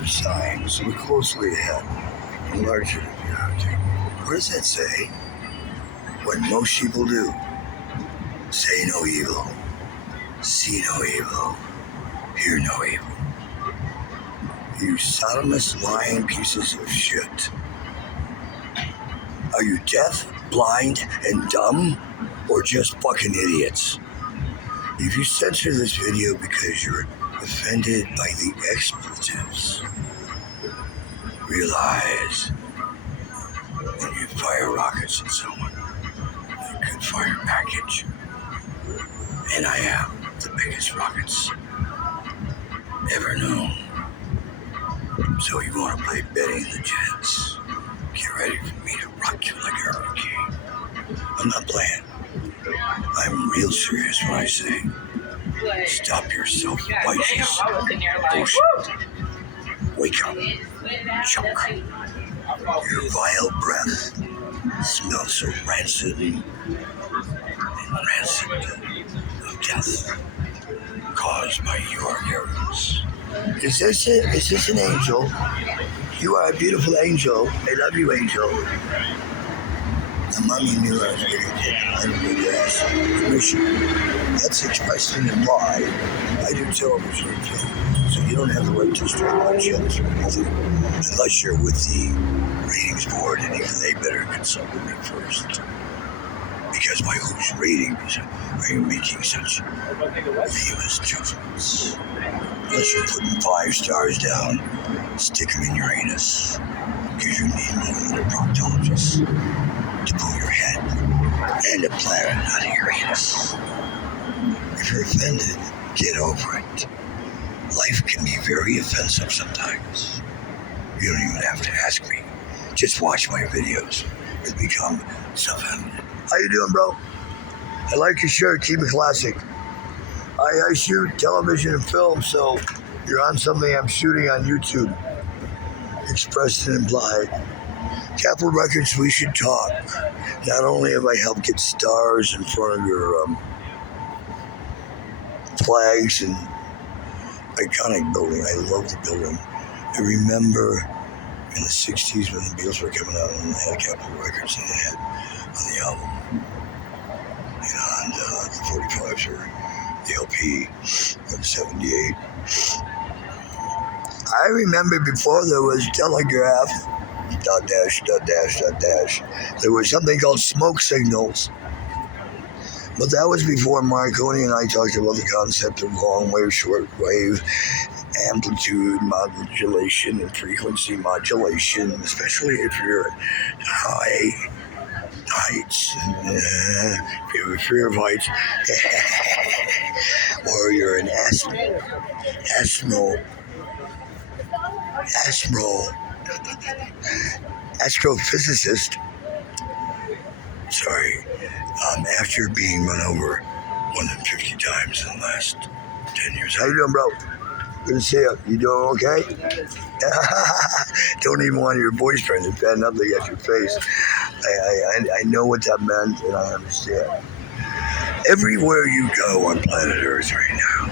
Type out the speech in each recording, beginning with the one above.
other signs. Look closely ahead. Enlarge it if you have to. What does that say? What most people do. Say no evil. See no evil. Hear no evil. You sodomous, lying pieces of shit. Are you deaf, blind, and dumb? Or just fucking idiots? If you censor this video because you're offended by the expletives, realize when you fire rockets at someone, they could fire back at you. And I am the biggest rockets ever known. So you want to play Betty and the Jets? Get ready for me to rock you like a hurricane. I'm not playing. I'm real serious when I say, stop your self-righteous bullshit. Wake up. Choke. Your vile breath smells so rancid and rancid of death caused by your arrogance. Is this an angel? You are a beautiful angel. I love you, angel. The mommy knew I was going to take under the ass permission. That's expressed and implied. I do television too, so you don't have the right to strike my chest or anything, unless you're with the ratings board, and even they better consult with me first. Because by whose ratings are you making such famous judgments? Unless you're putting 5 stars down, stick them in your anus. Because you need more than a proctologist to pull your head and a planet out of your anus. If you're offended, get over it. Life can be very offensive sometimes. You don't even have to ask me. Just watch my videos and become self-evident. How you doing, bro? I like your shirt. Keep it classic. I shoot television and film, so you're on something I'm shooting on YouTube. Expressed and implied. Capitol Records, we should talk. Not only have I helped get stars in front of your flags and iconic building. I love the building. I remember in the 60s when the Beatles were coming out and they had Capitol Records and they had on the album. And the 45s or the LP of 78. I remember before there was telegraph, ... there was something called smoke signals. But that was before Marconi and I talked about the concept of long wave, short wave, amplitude modulation and frequency modulation, especially if you're at heights, if you have a fear of heights, or you're an astrophysicist. Sorry, after being run over 150 times in the last 10 years. How you doing, bro? Good to see you. You doing okay? Don't even want your boyfriend to bend nothing at your face. I know what that meant, and I understand. Everywhere you go on planet Earth right now,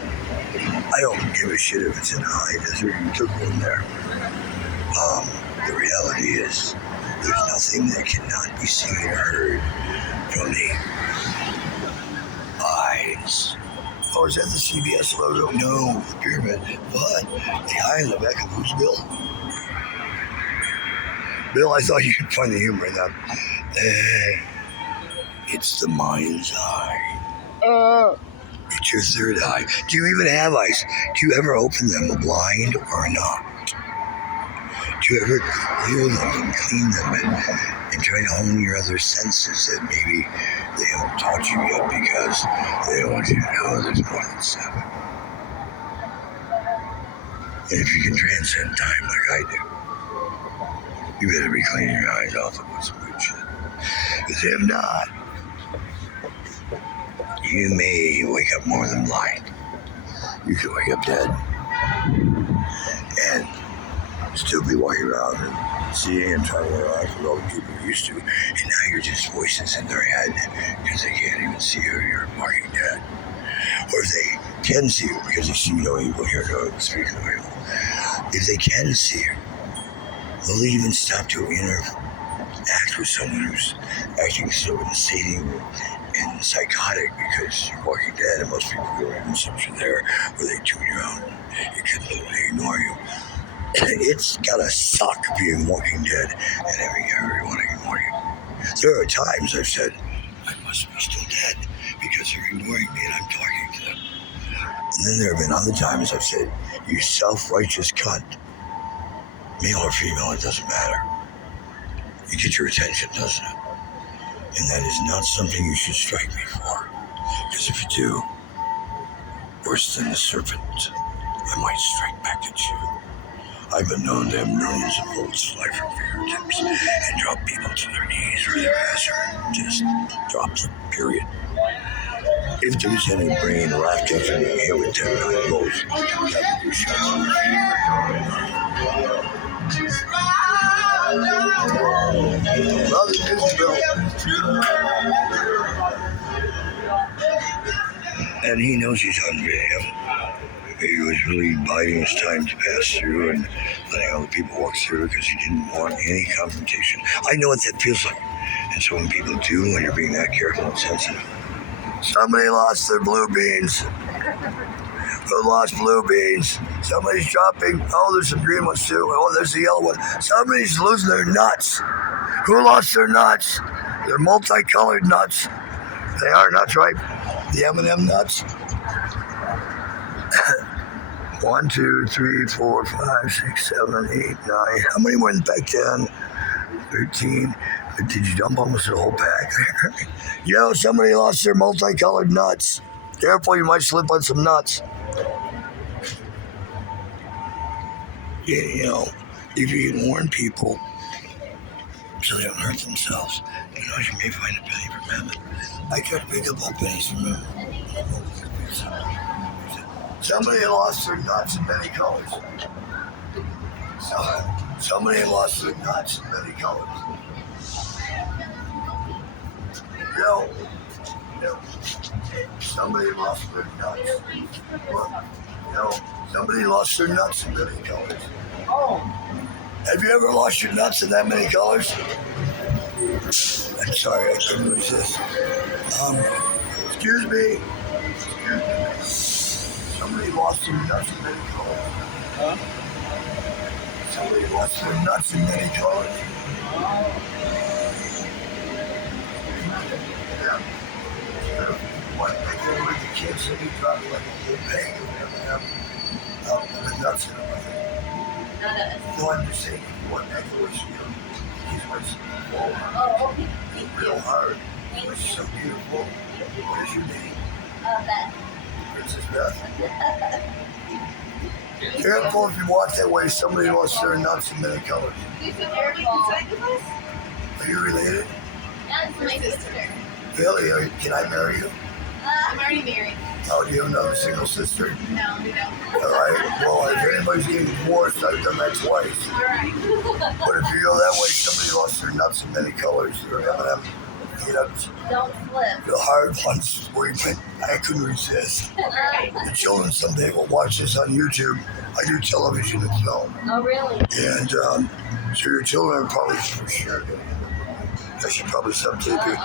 I don't give a shit if it's in a high desert. You took one there. The reality is, there's nothing that cannot be seen or heard from the eyes. Oh, is that the CBS logo? No, the pyramid. What? The eye in the back of whose Bill? Bill, I thought you could find the humor in that. It's the mind's eye. It's your third eye. Do you even have eyes? Do you ever open them blind or not? Do you ever clear them and clean them and try to hone your other senses that maybe they haven't taught you yet because they don't want you to know there's more than 7? And if you can transcend time like I do, you better be cleaning your eyes off of some good shit. Because if not, you may wake up more than blind. You could wake up dead. And still be walking around and seeing and trying to interact with all the people you used to. And now you're just voices in their head because they can't even see you, you're walking dead. Or they can see you because they see no evil, hear no evil, speak no evil. if they can see her, will they even stop to act with someone who's acting so insane and psychotic because you're Walking Dead and most people go in something there where they tune you out and completely ignore you. It's gotta suck being Walking Dead and having everyone ignore you. There are times I've said, I must be still dead because they're ignoring me and I'm talking to them. And then there have been other times I've said, you self-righteous cunt. Male or female, it doesn't matter. You get your attention, doesn't it? And that is not something you should strike me for. Because if you do, worse than the serpent, I might strike back at you. I've been known to have millions of volts fly from fingertips and drop people to their knees or their ass or just drop them, period. If there was any brain left after being hit with 10-9 volts, that would be shot. Love the music, Bill. And he knows he's on video. He was really biding his time to pass through and letting other people walk through because he didn't want any confrontation. I know what that feels like. And so when people do, when you're being that careful and sensitive, somebody lost their blue beans. Who lost blue beans? Somebody's dropping. Oh, there's some green ones too. Oh, there's the yellow one. Somebody's losing their nuts. Who lost their nuts? They're multicolored nuts. They are nuts, right? The M&M nuts. 1, 2, 3, 4, 5, 6, 7, 8, 9. How many went back then? 13. Did you dump almost the whole pack? Somebody lost their multicolored nuts. Careful, you might slip on some nuts. If you can warn people so they don't hurt themselves, you may find a penny per mammoth. I try to pick up pennies from them. Somebody lost their nuts in many colors. Somebody lost their nuts in many colors. Somebody lost their nuts. Somebody lost their nuts in many colors. Have you ever lost your nuts in that many colors? I'm sorry, I couldn't resist. Excuse me. Somebody lost their nuts in many colors. Huh? Somebody lost their nuts in many colors. Yeah. One thing they were the kids that he dropped like a whole bag of the nuts in them. No, I'm just saying, one necklace, he's working real hard. It's so beautiful. What is your name? Beth. Princess Beth. Careful if you walk that way, somebody lost their nuts in many colors. Are you related? Yeah, it's my sister. Really? Can I marry you? I'm already married. Oh, do you have another single sister? No, we don't. All right. Well, if anybody's getting divorced, I've done that twice. All right. But if you go that way, somebody lost their nuts in many colors. They're M&M peanuts. Don't flip. The hard ones where I couldn't resist. Right. The children someday will watch this on YouTube. I do television and film. Oh, really? And so your children are probably for sure. I should probably subtape you.